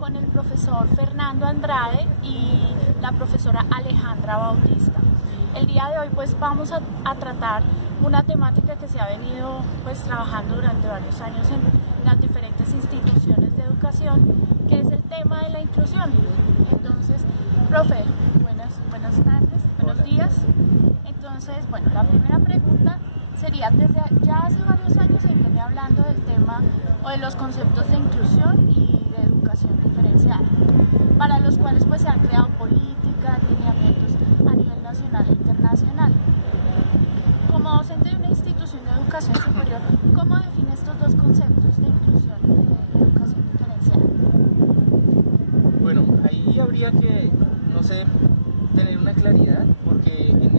con el profesor Fernando Andrade y la profesora Alejandra Bautista. El día de hoy pues vamos a tratar una temática que se ha venido pues trabajando durante varios años en las diferentes instituciones de educación, que es el tema de la inclusión. Entonces, profe, buenas tardes, buenos días. Entonces, bueno, la primera pregunta sería, desde ya hace varios años se viene hablando del tema o de los conceptos de inclusión y de educación diferenciada, para los cuales pues se han creado políticas, lineamientos a nivel nacional e internacional. Como docente de una institución de educación superior, ¿cómo define estos dos conceptos de inclusión y de educación diferenciada? Bueno, ahí habría que, no sé, tener una claridad, porque en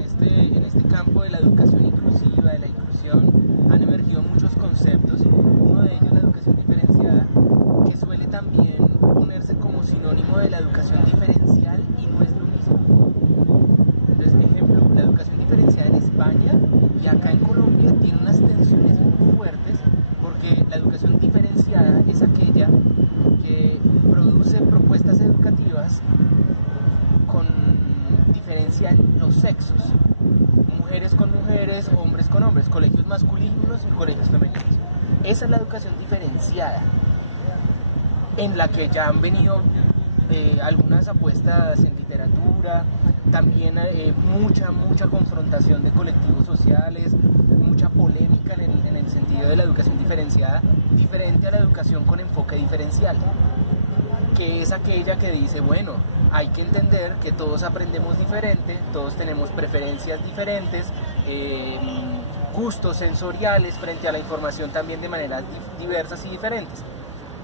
este campo de la educación inclusiva, de la inclusión, han emergido muchos conceptos. Uno de ellos, la educación diferenciada, que suele también ponerse como sinónimo de la educación diferencial y no es lo mismo. Entonces, ejemplo, la educación diferenciada en España y acá en Colombia tiene unas tensiones muy fuertes, porque la educación diferenciada es aquella que produce propuestas educativas con diferencia en los sexos, mujeres con mujeres, hombres con hombres, colegios masculinos y colegios femeninos. Esa es la educación diferenciada, en la que ya han venido algunas apuestas en literatura, también mucha confrontación de colectivos sociales, mucha polémica en el sentido de la educación diferenciada, diferente a la educación con enfoque diferencial, que es aquella que dice, bueno, hay que entender que todos aprendemos diferente, todos tenemos preferencias diferentes, gustos sensoriales frente a la información también de maneras diversas y diferentes.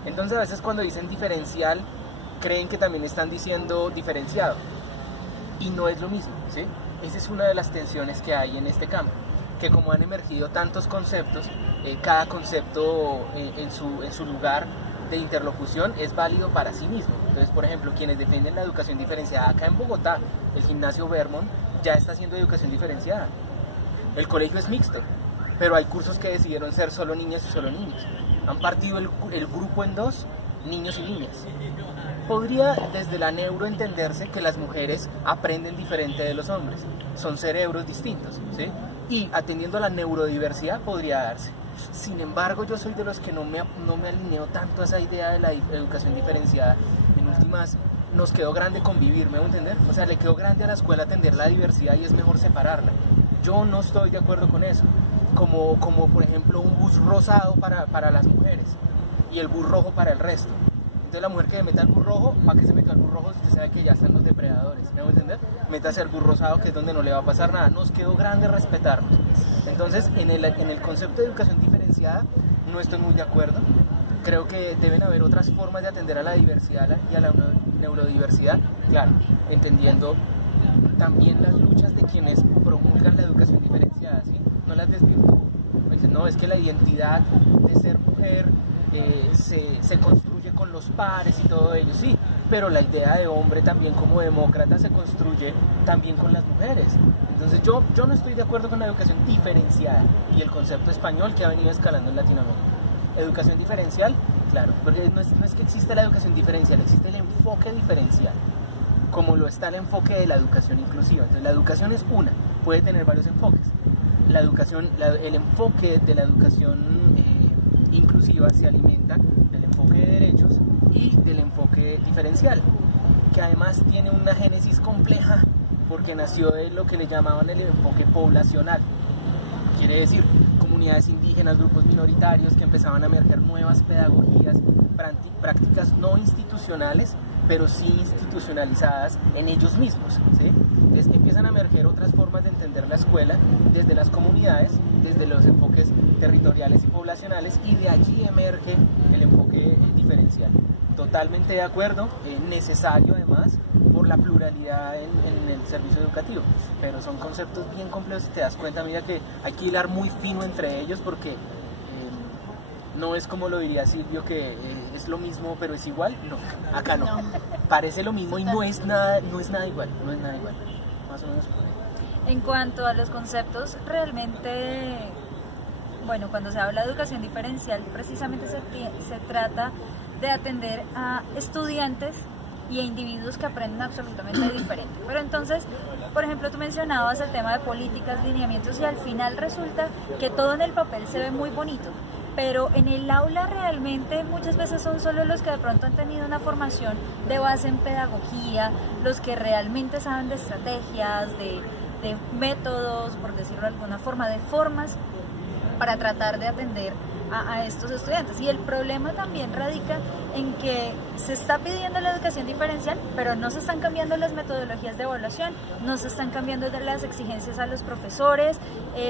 Entonces a veces cuando dicen diferencial, creen que también están diciendo diferenciado, y no es lo mismo, ¿sí? Esa es una de las tensiones que hay en este campo, que como han emergido tantos conceptos, cada concepto en su lugar de interlocución es válido para sí mismo. Entonces, por ejemplo, quienes defienden la educación diferenciada acá en Bogotá, el gimnasio Vermont ya está haciendo educación diferenciada. El colegio es mixto, pero hay cursos que decidieron ser solo niñas y solo niños. Han partido el grupo en dos, niños y niñas. Podría desde la neuro entenderse que las mujeres aprenden diferente de los hombres, son cerebros distintos, ¿sí? Y atendiendo a la neurodiversidad podría darse. Sin embargo, yo soy de los que no me alineo tanto a esa idea de la educación diferenciada. En últimas, nos quedó grande convivir, ¿me voy a entender? O sea, le quedó grande a la escuela atender la diversidad y es mejor separarla. Yo no estoy de acuerdo con eso. Como por ejemplo un bus rosado para las mujeres y el bus rojo para el resto. Entonces la mujer que meta el bus rojo, ¿para qué se metió al bus rojo si usted sabe que ya están los depredadores? ¿Me voy a entender? Métase al bus rosado, que es donde no le va a pasar nada. Nos quedó grande respetarnos. Entonces en el concepto de educación diferenciada no estoy muy de acuerdo. Creo que deben haber otras formas de atender a la diversidad y a la neurodiversidad, claro, entendiendo también las luchas de quienes promulgan la educación diferenciada, ¿sí? No las desvirtúo. Dicen, no, es que la identidad de ser mujer se construye con los pares y todo ello, sí, pero la idea de hombre también como demócrata se construye también con las mujeres. Entonces yo no estoy de acuerdo con la educación diferenciada y el concepto español que ha venido escalando en Latinoamérica. Educación diferencial, claro, porque no es que exista la educación diferencial, existe el enfoque diferencial, como lo está el enfoque de la educación inclusiva. Entonces la educación es una, puede tener varios enfoques. El enfoque de la educación inclusiva se alimenta del enfoque de derechos y del enfoque diferencial, que además tiene una génesis compleja porque nació de lo que le llamaban el enfoque poblacional. Quiere decir, comunidades indígenas, grupos minoritarios que empezaban a emerger nuevas pedagogías, prácticas no institucionales, pero sí institucionalizadas en ellos mismos, ¿sí? Entonces empiezan a emerger otras formas de entender la escuela desde las comunidades, desde los enfoques territoriales y poblacionales, y de allí emerge el enfoque diferencial. Totalmente de acuerdo, necesario además por la pluralidad en el servicio educativo, pero son conceptos bien complejos y te das cuenta, mira, que hay que hilar muy fino entre ellos, porque no es como lo diría Silvio, que es lo mismo pero es igual. No, acá no. Parece lo mismo y no es nada igual, más o menos por ahí. En cuanto a los conceptos, realmente, bueno, cuando se habla de educación diferencial, precisamente se trata de atender a estudiantes y a individuos que aprenden absolutamente diferente. Pero entonces, por ejemplo, tú mencionabas el tema de políticas, lineamientos, y al final resulta que todo en el papel se ve muy bonito, pero en el aula realmente muchas veces son solo los que de pronto han tenido una formación de base en pedagogía, los que realmente saben de estrategias, de métodos, por decirlo de alguna forma, de formas para tratar de atender a estos estudiantes. Y el problema también radica en que se está pidiendo la educación diferencial, pero no se están cambiando las metodologías de evaluación, no se están cambiando las exigencias a los profesores,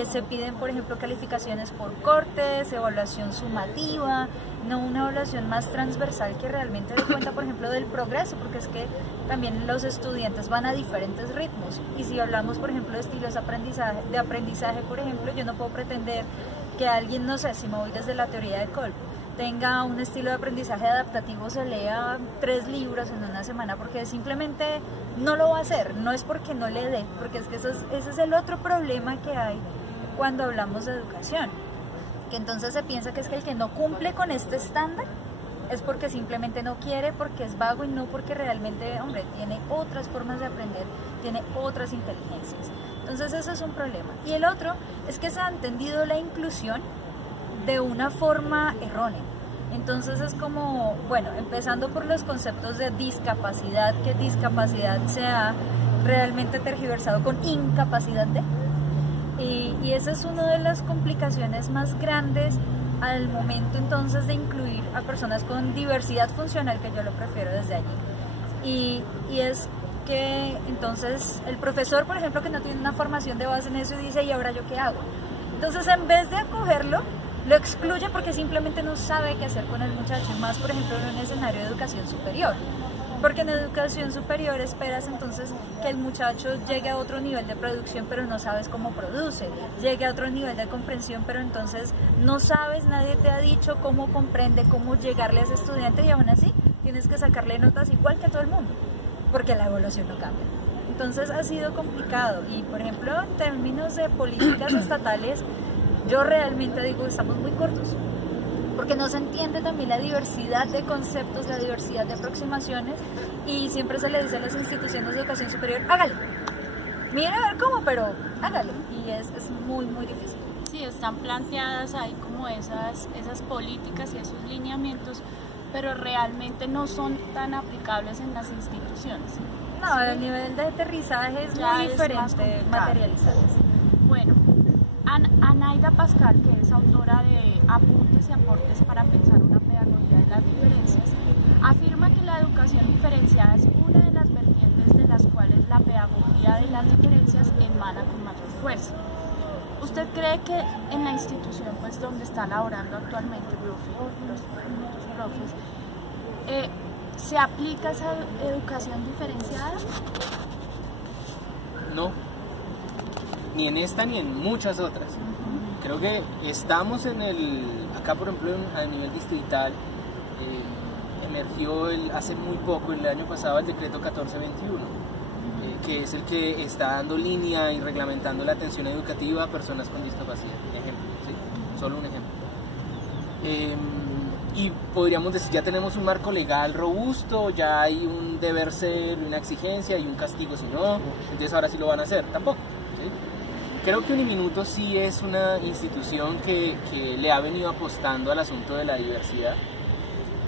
se piden, por ejemplo, calificaciones por cortes, evaluación sumativa, no una evaluación más transversal que realmente dé cuenta, por ejemplo, del progreso, porque es que también los estudiantes van a diferentes ritmos. Y si hablamos, por ejemplo, de estilos de aprendizaje, por ejemplo, yo no puedo pretender que alguien, no sé, si me voy desde la teoría de Kolb, tenga un estilo de aprendizaje adaptativo, se lea 3 libros en una semana, porque simplemente no lo va a hacer. No es porque no le dé, porque es que ese es el otro problema que hay cuando hablamos de educación, que entonces se piensa que es que el que no cumple con este estándar es porque simplemente no quiere, porque es vago, y no porque realmente, hombre, tiene otras formas de aprender, tiene otras inteligencias. Entonces eso es un problema. Y el otro es que se ha entendido la inclusión de una forma errónea. Entonces es como, bueno, empezando por los conceptos de discapacidad, que discapacidad se ha realmente tergiversado con incapacidad de. Y esa es una de las complicaciones más grandes al momento entonces de incluir a personas con diversidad funcional, que yo lo prefiero desde allí. Y es que entonces el profesor, por ejemplo, que no tiene una formación de base en eso, y dice, ¿y ahora yo qué hago? Entonces, en vez de acogerlo, lo excluye porque simplemente no sabe qué hacer con el muchacho, y más, por ejemplo, en un escenario de educación superior. Porque en educación superior esperas entonces que el muchacho llegue a otro nivel de producción, pero no sabes cómo produce, llegue a otro nivel de comprensión, pero entonces no sabes, nadie te ha dicho cómo comprende, cómo llegarle a ese estudiante, y aún así tienes que sacarle notas igual que a todo el mundo, porque la evaluación no cambia. Entonces ha sido complicado, y por ejemplo en términos de políticas estatales, yo realmente digo, estamos muy cortos, porque no se entiende también la diversidad de conceptos, la diversidad de aproximaciones, y siempre se le dice a las instituciones de educación superior, hágale, mire a ver cómo, pero hágale, y es muy difícil. Sí, están planteadas ahí como esas políticas y esos lineamientos, pero realmente no son tan aplicables en las instituciones. No, ¿sí? El nivel de aterrizaje es ya muy diferente, es materializado. Bueno, Anaida Pascal, que es autora de Apuntes y aportes para pensar una pedagogía de las diferencias, afirma que la educación diferenciada es una de las vertientes de las cuales la pedagogía de las diferencias emana con mayor fuerza. ¿Usted cree que en la institución pues, donde está laborando actualmente, los profes, se aplica esa educación diferenciada? No, ni en esta ni en muchas otras. Creo que estamos acá por ejemplo a nivel distrital, emergió hace muy poco, el año pasado, el decreto 1421, que es el que está dando línea y reglamentando la atención educativa a personas con discapacidad, ejemplo, ¿sí? Solo un ejemplo. Y podríamos decir, ya tenemos un marco legal robusto, ya hay un deber ser, una exigencia y un castigo si no, entonces ahora sí lo van a hacer, tampoco. ¿Sí? Creo que Uniminuto sí es una institución que le ha venido apostando al asunto de la diversidad,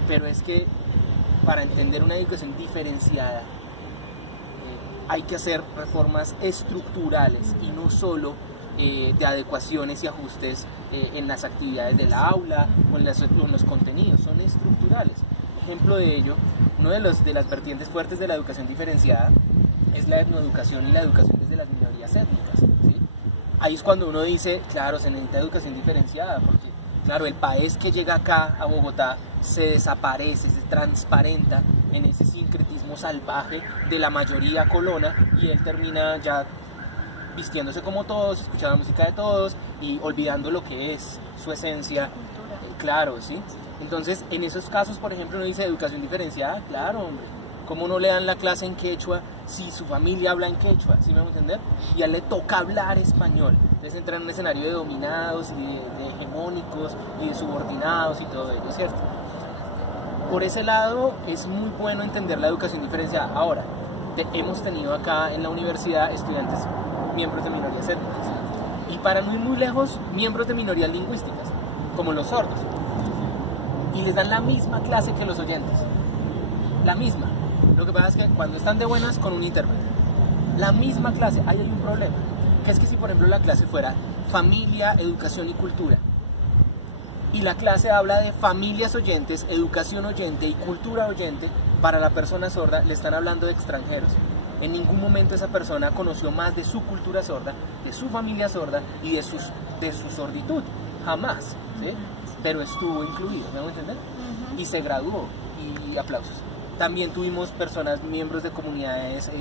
pero es que para entender una educación diferenciada hay que hacer reformas estructurales y no solo de adecuaciones y ajustes en las actividades del aula o en los contenidos, son estructurales. Ejemplo de ello, una de las vertientes fuertes de la educación diferenciada es la etnoeducación y la educación desde las minorías étnicas, ¿sí? Ahí es cuando uno dice, claro, se necesita educación diferenciada, porque claro, el país que llega acá a Bogotá se desaparece, se transparenta en ese sincretismo salvaje de la mayoría colona, y él termina ya vistiéndose como todos, escuchando la música de todos y olvidando lo que es su esencia, claro, ¿sí? Entonces, en esos casos, por ejemplo, uno dice educación diferenciada, claro, hombre, ¿cómo no le dan la clase en quechua si su familia habla en quechua? ¿Sí me van a entender? Y a él le toca hablar español. Entonces entra en un escenario de dominados, y de hegemónicos, y de subordinados y todo ello, ¿cierto? por ese lado es muy bueno entender la educación diferenciada. Ahora, hemos tenido acá en la universidad estudiantes miembros de minorías étnicas y para no ir muy lejos, miembros de minorías lingüísticas, como los sordos, y les dan la misma clase que los oyentes, la misma. Lo que pasa es que cuando están de buenas con un intérprete, la misma clase, ahí hay un problema, que es que si por ejemplo la clase fuera familia, educación y cultura, y la clase habla de familias oyentes, educación oyente y cultura oyente, para la persona sorda le están hablando de extranjeros. En ningún momento esa persona conoció más de su cultura sorda, de su familia sorda y de su sorditud. Jamás, ¿sí? Pero estuvo incluido, ¿me voy a entender? Y se graduó, y aplausos. También tuvimos personas, miembros de comunidades,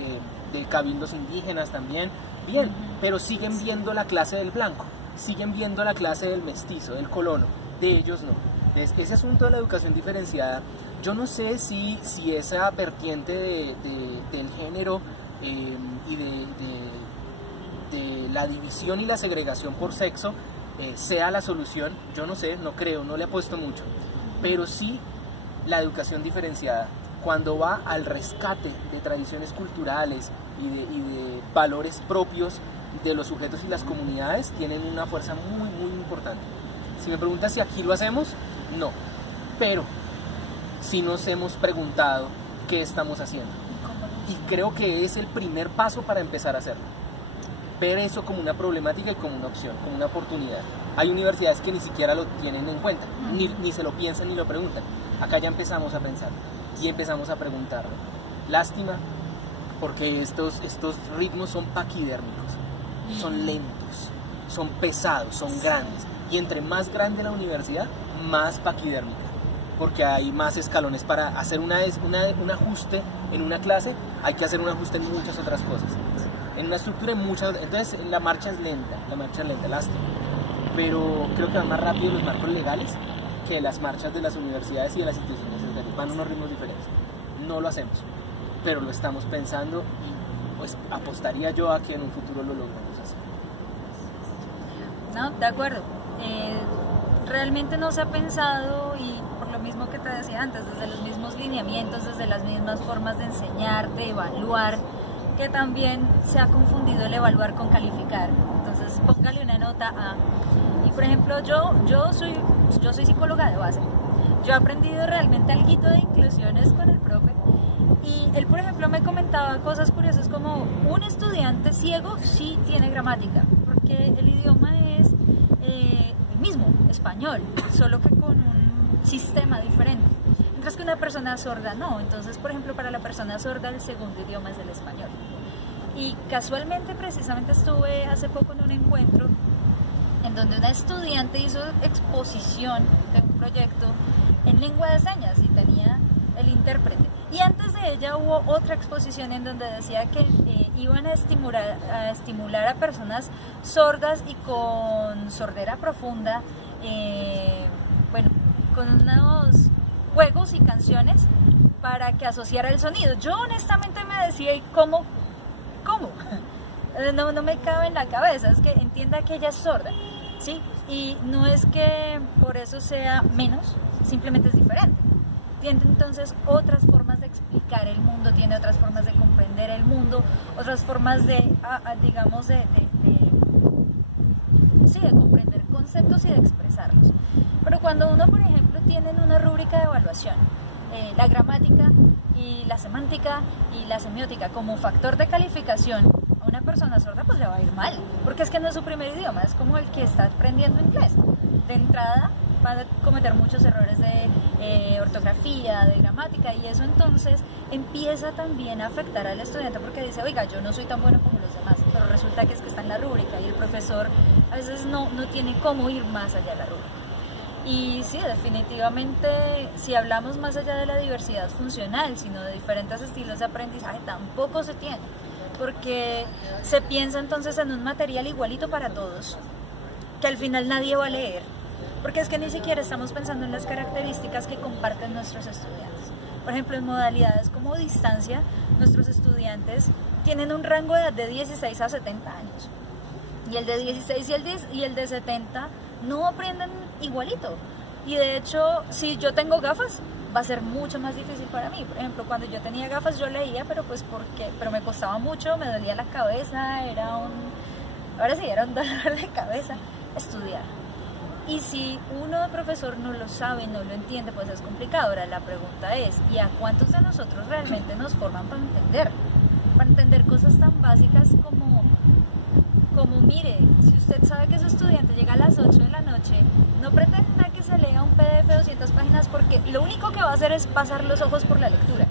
de cabildos indígenas también, bien, pero siguen viendo la clase del blanco, siguen viendo la clase del mestizo, del colono, de ellos no. Entonces, ese asunto de la educación diferenciada, yo no sé si esa vertiente del género y de la división y la segregación por sexo sea la solución. Yo no sé, no creo, no le apuesto mucho, pero sí la educación diferenciada, cuando va al rescate de tradiciones culturales y de valores propios de los sujetos y las comunidades, tienen una fuerza muy, muy importante. Si me preguntas si aquí lo hacemos, no, pero sí nos hemos preguntado qué estamos haciendo, y creo que es el primer paso para empezar a hacerlo. Ver eso como una problemática y como una opción, como una oportunidad. Hay universidades que ni siquiera lo tienen en cuenta, ni se lo piensan ni lo preguntan. Acá ya empezamos a pensar y empezamos a preguntarlo. Lástima, porque estos ritmos son paquidérmicos, son lentos, son pesados, son grandes. Y entre más grande la universidad, más paquidérmica, porque hay más escalones. Para hacer un ajuste en una clase, hay que hacer un ajuste en muchas otras cosas. En una estructura, en muchas. Entonces, la marcha es lenta, lástima. Pero creo que van más rápido los marcos legales que las marchas de las universidades y de las instituciones educativas. Van a unos ritmos diferentes. No lo hacemos, pero lo estamos pensando y pues apostaría yo a que en un futuro lo logremos hacer. No, de acuerdo. Realmente no se ha pensado, y por lo mismo que te decía antes, desde los mismos lineamientos, desde las mismas formas de enseñar, de evaluar, que también se ha confundido el evaluar con calificar. Entonces póngale una nota A. Y por ejemplo, yo soy psicóloga de base. Yo he aprendido realmente alguito de inclusiones con el profe, y él, por ejemplo, me comentaba cosas curiosas como un estudiante ciego sí tiene gramática, porque el idioma es el mismo, español, solo que con un sistema diferente, mientras que una persona sorda no. Entonces, por ejemplo, para la persona sorda el segundo idioma es el español. Y casualmente, precisamente estuve hace poco en un encuentro en donde una estudiante hizo exposición de un proyecto en lengua de señas y tenía el intérprete. Y antes de ella hubo otra exposición en donde decía que iban a estimular a personas sordas y con sordera profunda, con unos juegos y canciones para que asociara el sonido. Yo honestamente me decía, ¿y cómo? No me cabe en la cabeza, es que entienda que ella es sorda, ¿sí? Y no es que por eso sea menos, simplemente es diferente. Tiene entonces otras formas de explicar el mundo, tiene otras formas de comprender el mundo, otras formas de comprender conceptos y de expresarlos. Pero cuando uno, por ejemplo, tiene una rúbrica de evaluación, la gramática y la semántica y la semiótica como factor de calificación, a una persona sorda pues le va a ir mal, porque es que no es su primer idioma, es como el que está aprendiendo inglés. De entrada va a cometer muchos errores de ortografía, de gramática, y eso entonces empieza también a afectar al estudiante, porque dice, oiga, yo no soy tan bueno como los demás, pero resulta que es que está en la rúbrica, y el profesor a veces no tiene cómo ir más allá de la rúbrica. Y sí, definitivamente, si hablamos más allá de la diversidad funcional, sino de diferentes estilos de aprendizaje, tampoco se tiene, porque se piensa entonces en un material igualito para todos, que al final nadie va a leer, porque es que ni siquiera estamos pensando en las características que comparten nuestros estudiantes. Por ejemplo, en modalidades como distancia, nuestros estudiantes tienen un rango de edad de 16 a 70 años, y el de 16 y el de 70 no aprenden igualito. Y de hecho, si yo tengo gafas, va a ser mucho más difícil para mí. Por ejemplo, cuando yo tenía gafas yo leía, pero pero me costaba mucho, me dolía la cabeza, era un dolor de cabeza estudiar. Y si uno de profesor no lo sabe, no lo entiende, pues es complicado. Ahora la pregunta es, ¿y a cuántos de nosotros realmente nos forman para entender? Para entender cosas tan básicas como mire, si usted sabe que su estudiante llega a las 8 de la noche, no pretenda que se lea un PDF de 200 páginas porque lo único que va a hacer es pasar los ojos por la lectura.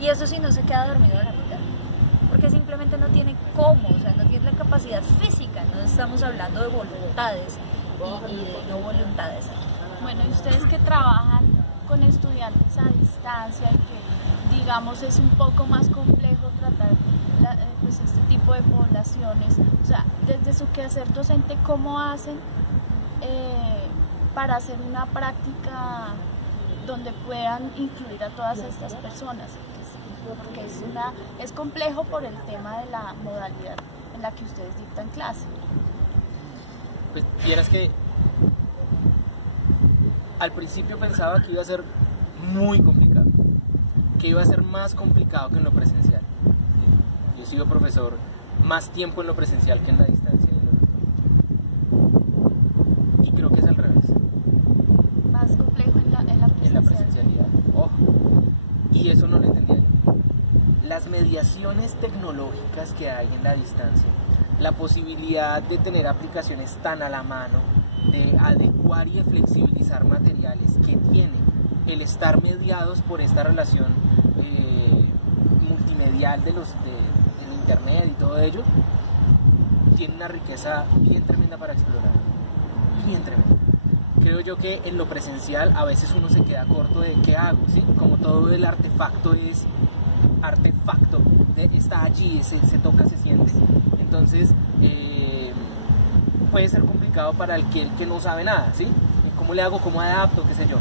Y eso sí, no se queda dormido a la mitad. Porque simplemente no tiene cómo, o sea, no tiene la capacidad física, no estamos hablando de voluntades y de no voluntades. Bueno, y ustedes que trabajan con estudiantes a distancia y que digamos es un poco más complejo tratar pues este tipo de poblaciones, o sea, desde su quehacer docente, ¿cómo hacen para hacer una práctica donde puedan incluir a todas estas personas? Porque es complejo por el tema de la modalidad en la que ustedes dictan clase. Pues vieras que al principio pensaba que iba a ser muy complicado, que iba a ser más complicado que en lo presencial. Yo he sido profesor más tiempo en lo presencial que en la distancia. Y creo que es al revés. Más complejo en la presencialidad. Ojo. Y eso no lo entendía yo. Las mediaciones tecnológicas que hay en la distancia, la posibilidad de tener aplicaciones tan a la mano, de adecuar y de flexibilizar materiales que tiene el estar mediados por esta relación multimedial del internet y todo ello, tiene una riqueza bien tremenda para explorar, bien tremenda. Creo yo que en lo presencial a veces uno se queda corto de qué hago, ¿sí? Como todo el artefacto es artefacto, está allí, se toca, se siente. Entonces puede ser complicado para el que no sabe nada, ¿sí? ¿Cómo le hago? ¿Cómo adapto? ¿Qué sé yo?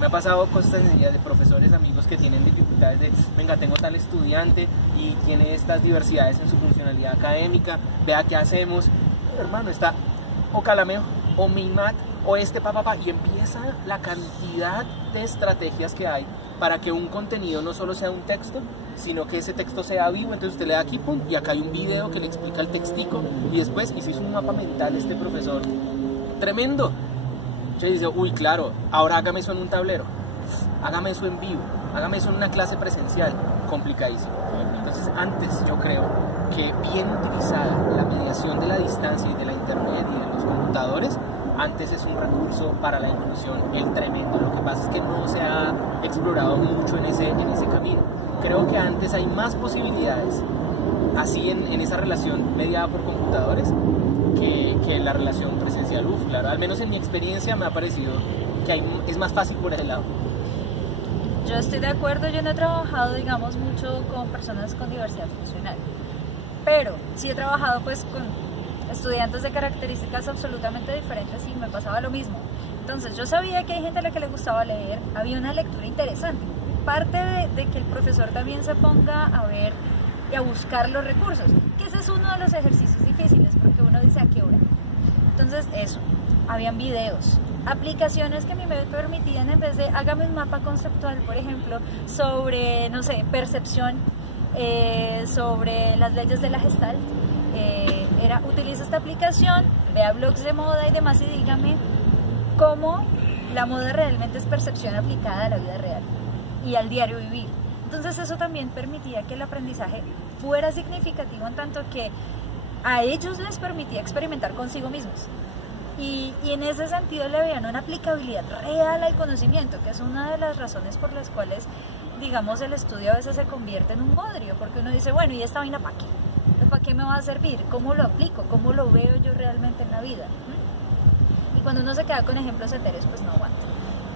Me ha pasado cosas sencillas de profesores, amigos que tienen dificultades de, venga, tengo tal estudiante y tiene estas diversidades en su funcionalidad académica, vea qué hacemos. Hermano, está o Calameo, o Minmat, o papá, y empieza la cantidad de estrategias que hay para que un contenido no solo sea un texto, sino que ese texto sea vivo. Entonces usted le da aquí, pum, y acá hay un video que le explica el textico, y después hizo un mapa mental este profesor, tremendo. Entonces dice, uy, claro, ahora hágame eso en un tablero, hágame eso en vivo, hágame eso en una clase presencial, complicadísimo. Entonces antes yo creo que bien utilizada la mediación de la distancia y de la internet y de los computadores, antes es un recurso para la inclusión el tremendo. Lo que pasa es que no se ha explorado mucho en ese camino. Creo que antes hay más posibilidades así en esa relación mediada por computadores que la relación presencial. Claro, al menos en mi experiencia me ha parecido que es más fácil por ese lado. Yo estoy de acuerdo, yo no he trabajado, digamos, mucho con personas con diversidad funcional, pero sí he trabajado pues con estudiantes de características absolutamente diferentes y me pasaba lo mismo. Entonces yo sabía que hay gente a la que le gustaba leer, había una lectura interesante, parte de que el profesor también se ponga a ver y a buscar los recursos, que ese es uno de los ejercicios difíciles, porque uno dice a qué hora. Entonces eso, habían videos, aplicaciones que a mí me permitían, en vez de hágame un mapa conceptual, por ejemplo, sobre, no sé, percepción, sobre las leyes de la Gestalt, utiliza esta aplicación, vea blogs de moda y demás y dígame cómo la moda realmente es percepción aplicada a la vida real y al diario vivir. Entonces eso también permitía que el aprendizaje fuera significativo, en tanto que a ellos les permitía experimentar consigo mismos. Y en ese sentido le veían una aplicabilidad real al conocimiento, que es una de las razones por las cuales, digamos, el estudio a veces se convierte en un bodrio, porque uno dice, bueno, ¿y esta vaina para qué? ¿Para qué me va a servir? ¿Cómo lo aplico? ¿Cómo lo veo yo realmente en la vida? Y cuando uno se queda con ejemplos etéreos, pues no aguanta.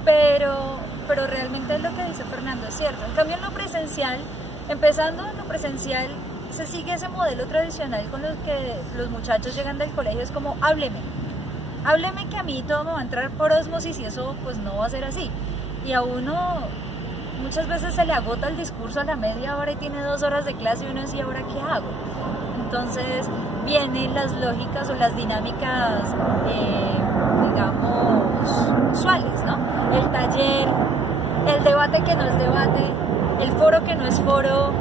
Pero realmente lo que dice Fernando es cierto. En cambio, en lo presencial, empezando en lo presencial, se sigue ese modelo tradicional con el que los muchachos llegan del colegio, es como, hábleme que a mí todo me va a entrar por osmosis, y eso pues no va a ser así. Y a uno muchas veces se le agota el discurso a la media hora y tiene 2 horas de clase y uno dice, ¿ahora qué hago? Entonces vienen las lógicas o las dinámicas, digamos, usuales, ¿no? El taller, el debate que no es debate, el foro que no es foro,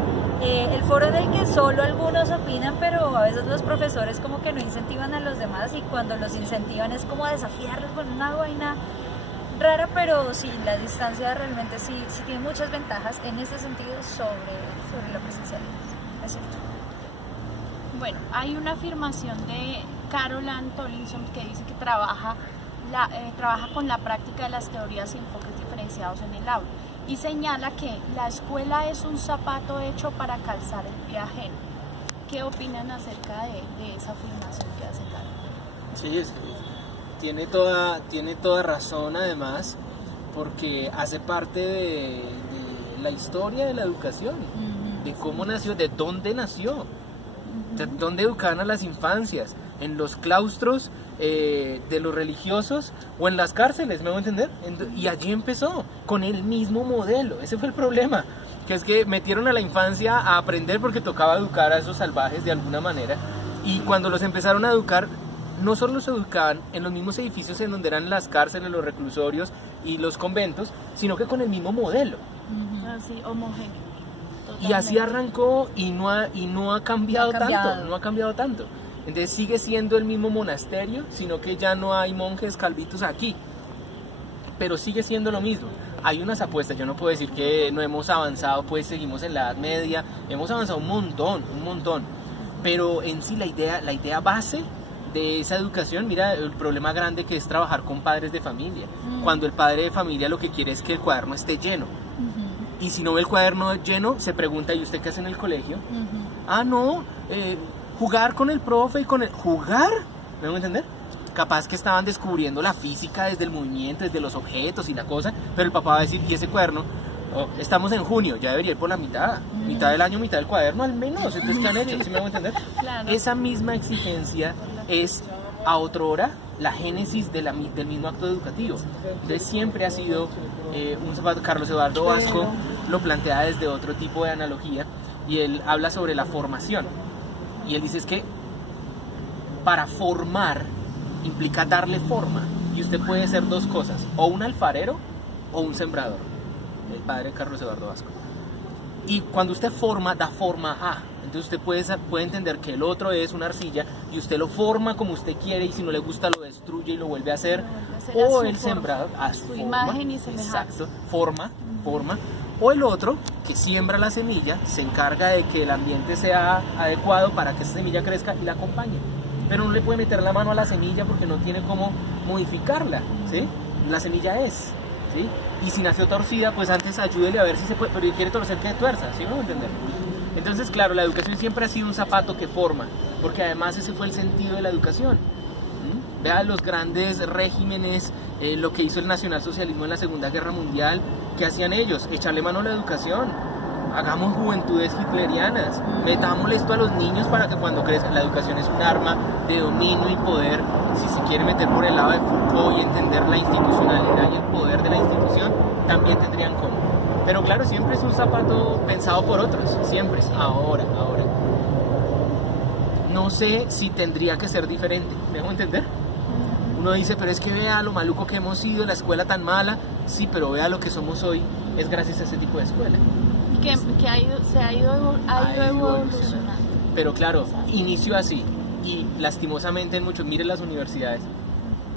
el foro en el que solo algunos opinan, pero a veces los profesores como que no incentivan a los demás, y cuando los incentivan es como desafiarlos con una vaina rara, pero sí, la distancia realmente sí tiene muchas ventajas en ese sentido sobre la presencialidad, es cierto. Bueno, hay una afirmación de Carol Ann Tomlinson que dice que trabaja con la práctica de las teorías y enfoques diferenciados en el aula, y señala que la escuela es un zapato hecho para calzar el pie ajeno. ¿Qué opinan acerca de esa afirmación que hace Carol? Sí, tiene toda razón, además, porque hace parte de la historia de la educación, de cómo nació, de dónde nació, de dónde educaban a las infancias, en los claustros de los religiosos o en las cárceles, ¿me voy a entender? Y allí empezó, con el mismo modelo. Ese fue el problema, que es que metieron a la infancia a aprender porque tocaba educar a esos salvajes de alguna manera, y cuando los empezaron a educar, no solo los educaban en los mismos edificios en donde eran las cárceles, los reclusorios y los conventos, sino que con el mismo modelo. Así, homogéneo. Y así arrancó, y no ha cambiado tanto. Entonces sigue siendo el mismo monasterio, sino que ya no hay monjes calvitos aquí. Pero sigue siendo lo mismo. Hay unas apuestas, yo no puedo decir que no hemos avanzado, pues seguimos en la Edad Media, hemos avanzado un montón. Pero en sí la idea base de esa educación, mira el problema grande que es trabajar con padres de familia. Cuando el padre de familia lo que quiere es que el cuaderno esté lleno. Y si no ve el cuaderno lleno, se pregunta, ¿y usted qué hace en el colegio? Ah, no, jugar con el profe y con el... ¿Jugar? ¿Me voy a entender? Capaz que estaban descubriendo la física desde el movimiento, desde los objetos y la cosa, pero el papá va a decir, ¿y ese cuaderno? Oh, estamos en junio, ya debería ir por la mitad del año, mitad del cuaderno al menos. Entonces, ¿qué han hecho? ¿Sí me voy a entender? Claro. Esa misma exigencia es a otrora la génesis del mismo acto educativo. Entonces siempre ha sido un zapato. Carlos Eduardo Vasco lo plantea desde otro tipo de analogía, y él habla sobre la formación, y él dice es que para formar implica darle forma, y usted puede ser dos cosas, o un alfarero o un sembrador, el padre Carlos Eduardo Vasco. Y cuando usted forma, da forma a. Entonces usted puede entender que el otro es una arcilla y usted lo forma como usted quiere, y si no le gusta lo destruye y lo vuelve a hacer. O el sembrador a su imagen y semejanza. Exacto, forma. O el otro, que siembra la semilla, se encarga de que el ambiente sea adecuado para que esa semilla crezca y la acompañe. Pero no le puede meter la mano a la semilla porque no tiene cómo modificarla, ¿sí? La semilla es, ¿sí? Y si nació torcida, pues antes ayúdele a ver si se puede, pero si quiere torcer, que tuerza, ¿sí? ¿Me voy a entender? Entonces, claro, la educación siempre ha sido un zapato que forma, porque además ese fue el sentido de la educación. Vea los grandes regímenes, lo que hizo el nacionalsocialismo en la Segunda Guerra Mundial, ¿qué hacían ellos? Echarle mano a la educación. Hagamos juventudes hitlerianas, metámosle esto a los niños para que cuando crezcan. La educación es un arma de dominio y poder. Si se quiere meter por el lado de Foucault y entender la institucionalidad y el poder de la institución, también tendrían cómo. Pero claro, siempre es un zapato pensado por otros, siempre. Ahora. No sé si tendría que ser diferente, ¿me dejo entender? Uno dice, pero es que vea lo maluco que hemos sido, la escuela tan mala. Sí, pero vea lo que somos hoy, es gracias a ese tipo de escuela. Que se ha ido evolucionando. Pero claro, inició así, y lastimosamente en muchos, miren las universidades.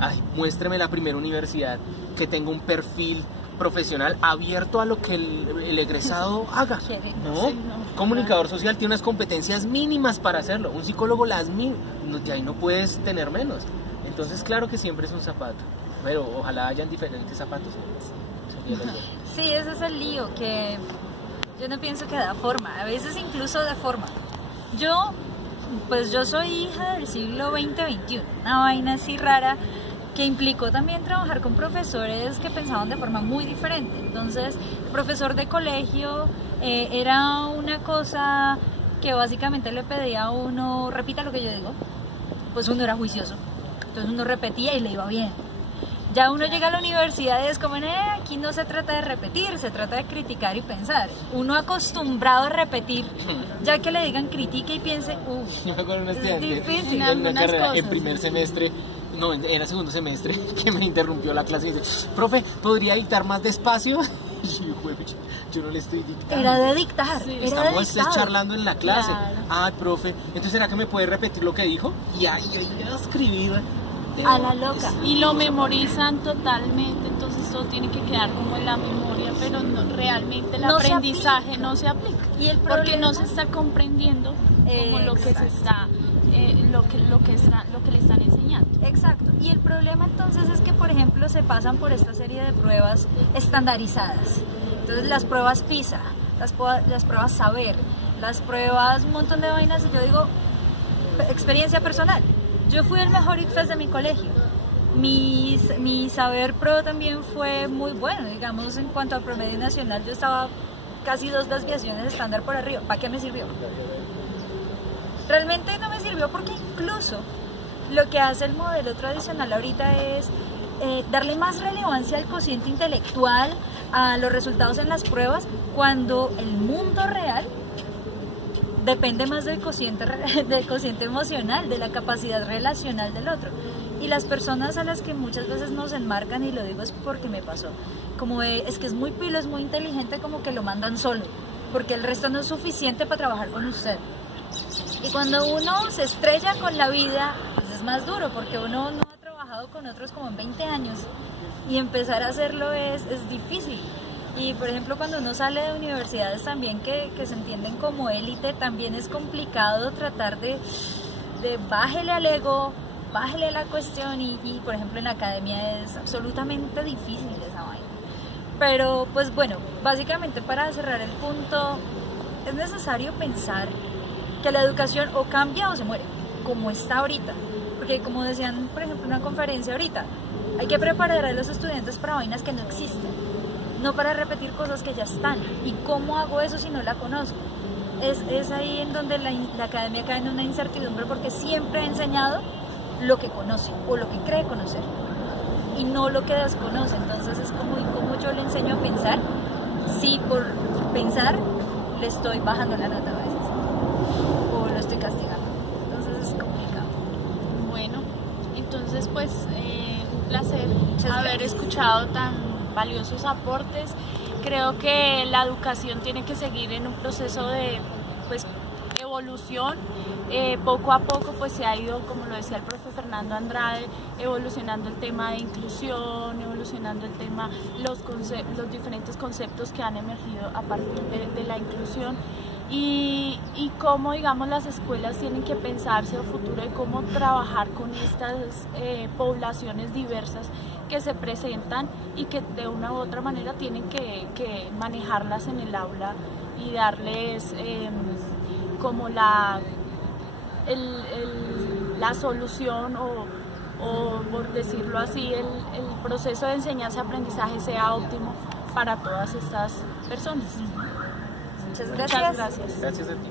Ay, muéstreme la primera universidad que tenga un perfil profesional abierto a lo que el egresado haga, ¿no? Sí, no. Comunicador social tiene unas competencias mínimas para hacerlo, un psicólogo las mínimas, y ahí no puedes tener menos. Entonces claro que siempre es un zapato, pero ojalá hayan diferentes zapatos. Sí, ese es el lío, que yo no pienso que da forma, a veces incluso da forma. Yo soy hija del siglo XX-XXI, una vaina así rara, que implicó también trabajar con profesores que pensaban de forma muy diferente. Entonces, el profesor de colegio era una cosa que básicamente le pedía a uno, repita lo que yo digo, pues uno era juicioso, entonces uno repetía y le iba bien. Ya uno llega a la universidad y es como, aquí no se trata de repetir, se trata de criticar y pensar. Uno acostumbrado a repetir, ya que le digan critique y piense, yo me acuerdo de un estudiante es difícil. en una carrera, en primer semestre, no, era segundo semestre, que me interrumpió la clase y dice, profe, ¿podría dictar más despacio? Y yo no le estoy dictando. Era de dictar. Sí. Era Estamos de dictar. charlando en la clase. Claro. Ah, profe, entonces ¿será que me puede repetir lo que dijo? Y ahí ya escribí. A la loca. Y lo memorizan totalmente, entonces todo tiene que quedar como en la memoria, pero realmente el No se aprendizaje aplica. no se aplica. Y el porque problema- no se está comprendiendo como lo que se está, lo que le están enseñando. Exacto. Y el problema entonces es que, por ejemplo, se pasan por esta serie de pruebas estandarizadas. Entonces las pruebas PISA, las pruebas saber, las pruebas un montón de vainas, y yo digo, experiencia personal. Yo fui el mejor ICFES de mi colegio. Mi saber pro también fue muy bueno, digamos, en cuanto a promedio nacional. Yo estaba casi 2 desviaciones estándar por arriba. ¿Para qué me sirvió? Realmente no me sirvió porque incluso lo que hace el modelo tradicional ahorita es darle más relevancia al cociente intelectual, a los resultados en las pruebas, cuando el mundo real depende más del cociente emocional, de la capacidad relacional del otro. Y las personas a las que muchas veces nos enmarcan, y lo digo es porque me pasó, como es que es muy pilo, es muy inteligente, como que lo mandan solo, porque el resto no es suficiente para trabajar con usted. Y cuando uno se estrella con la vida, pues es más duro, porque uno no ha trabajado con otros como en 20 años, y empezar a hacerlo es difícil. Y por ejemplo, cuando uno sale de universidades también que se entienden como élite, también es complicado tratar de bájele al ego, bájele a la cuestión, y por ejemplo en la academia es absolutamente difícil esa vaina. Pero pues bueno, básicamente para cerrar el punto, es necesario pensar que la educación o cambia o se muere, como está ahorita. Porque como decían, por ejemplo, en una conferencia ahorita, hay que preparar a los estudiantes para vainas que no existen, no para repetir cosas que ya están. ¿Y cómo hago eso si no la conozco? Es ahí en donde la academia cae en una incertidumbre, porque siempre ha enseñado lo que conoce o lo que cree conocer y no lo que desconoce. Entonces es como yo le enseño a pensar si por pensar le estoy bajando la nota a veces o lo estoy castigando. Entonces es complicado. Bueno, entonces pues un placer Muchas haber gracias. escuchado tan valiosos aportes. Creo que la educación tiene que seguir en un proceso de pues evolución. Poco a poco pues se ha ido, como lo decía el profe Fernando Andrade, evolucionando el tema de inclusión, evolucionando el tema, los diferentes conceptos que han emergido a partir de la inclusión, y cómo, digamos, las escuelas tienen que pensarse a futuro de cómo trabajar con estas poblaciones diversas que se presentan y que de una u otra manera tienen que manejarlas en el aula y darles como la solución o por decirlo así, el proceso de enseñanza-aprendizaje sea óptimo para todas estas personas. Muchas Muchas gracias. gracias. Gracias a ti.